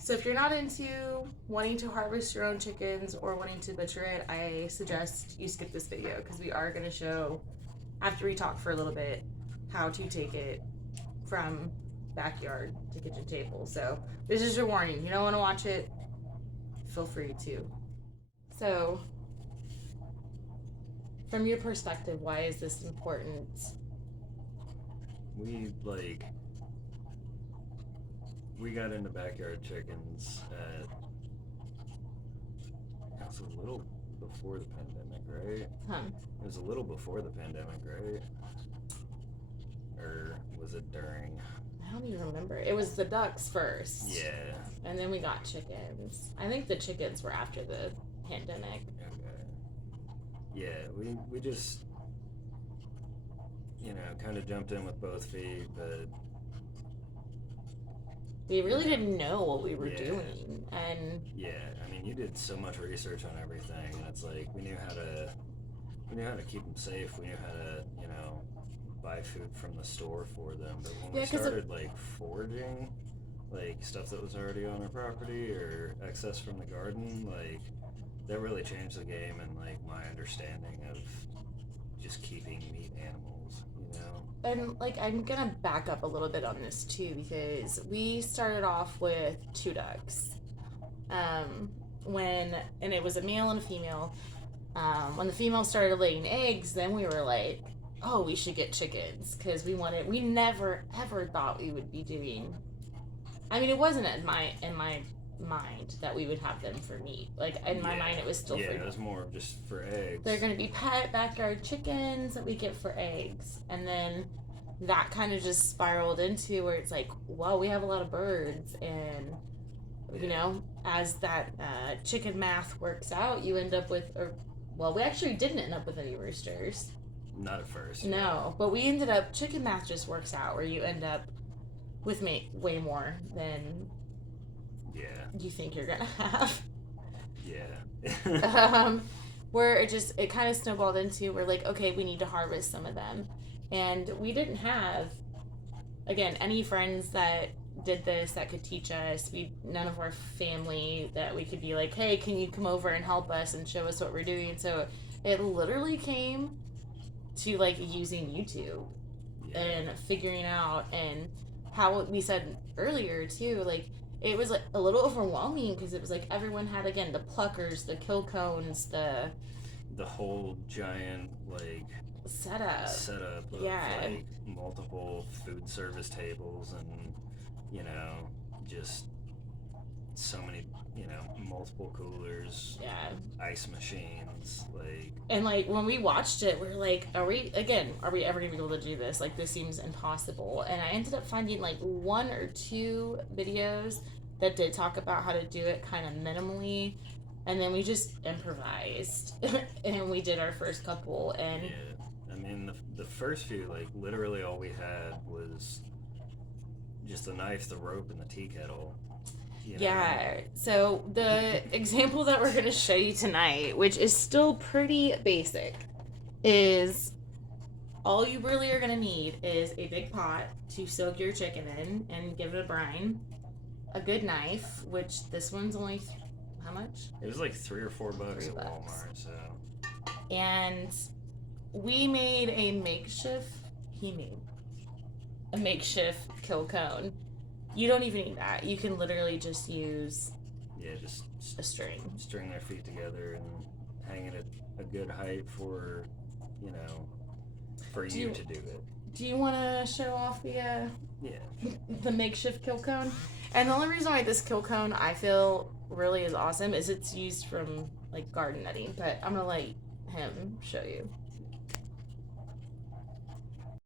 So if you're not into wanting to harvest your own chickens or wanting to butcher it, I suggest you skip this video because we are going to show, after we talk for a little bit, how to take it from backyard to kitchen table. So this is your warning. You don't want to watch it, feel free to. So from your perspective, why is this important? We got into backyard chickens at, it was a little before the pandemic, right? It was a little before the pandemic, right? Or was it during? I don't even remember. It was the ducks first. Yeah. And then we got chickens. I think the chickens were after the pandemic. Okay. Yeah, we just, kind of jumped in with both feet, but we really didn't know what we were doing. And yeah, I mean, you did so much research on everything, and it's like we knew how to keep them safe. We knew how to, buy food from the store for them. But when we started foraging, stuff that was already on our property or excess from the garden, that really changed the game and my understanding of just keeping meat animals, And I'm gonna back up a little bit on this too, because we started off with 2 ducks. And it was a male and a female. When the female started laying eggs, then we were like, oh, we should get chickens, because we never ever thought we would be doing. I mean, it wasn't in my mind that we would have them for meat. In my mind, it was still for. Yeah, it was more just for eggs. They're gonna be pet backyard chickens that we get for eggs, and then that kind of just spiraled into where it's like, well, we have a lot of birds, and as that chicken math works out, you end up with, we actually didn't end up with any roosters. Not at first. No, but we ended up, chicken math just works out where you end up with way more than you think you're gonna have. Yeah. Where it kind of snowballed into, we're like, okay, we need to harvest some of them. And we didn't have, again, any friends that did this that could teach us. None of our family that we could be like, hey, can you come over and help us and show us what we're doing? So it literally came to using YouTube and figuring out, and how we said earlier too, it was a little overwhelming because it was everyone had, again, the pluckers, the kill cones, the whole giant setup of multiple food service tables and just so many multiple coolers, ice machines, and when we watched it, we're like, are we ever gonna be able to do this? This seems impossible. And I ended up finding 1 or 2 videos that did talk about how to do it kind of minimally, and then we just improvised and we did our first couple. And I mean, the first few, literally all we had was just the knife, the rope, and the tea kettle. Yeah, so the example that we're going to show you tonight, which is still pretty basic, is all you really are going to need is a big pot to soak your chicken in and give it a brine, a good knife, which this one's only, how much? It was $3 or $4 at Walmart, so. And we made he made a makeshift kill cone. You don't even need that. You can literally just use just a string. String their feet together and hang it at a good height for, for you to do it. Do you want to show off the makeshift kill cone? And the only reason why this kill cone I feel really is awesome is it's used from garden netting, but I'm gonna let him show you.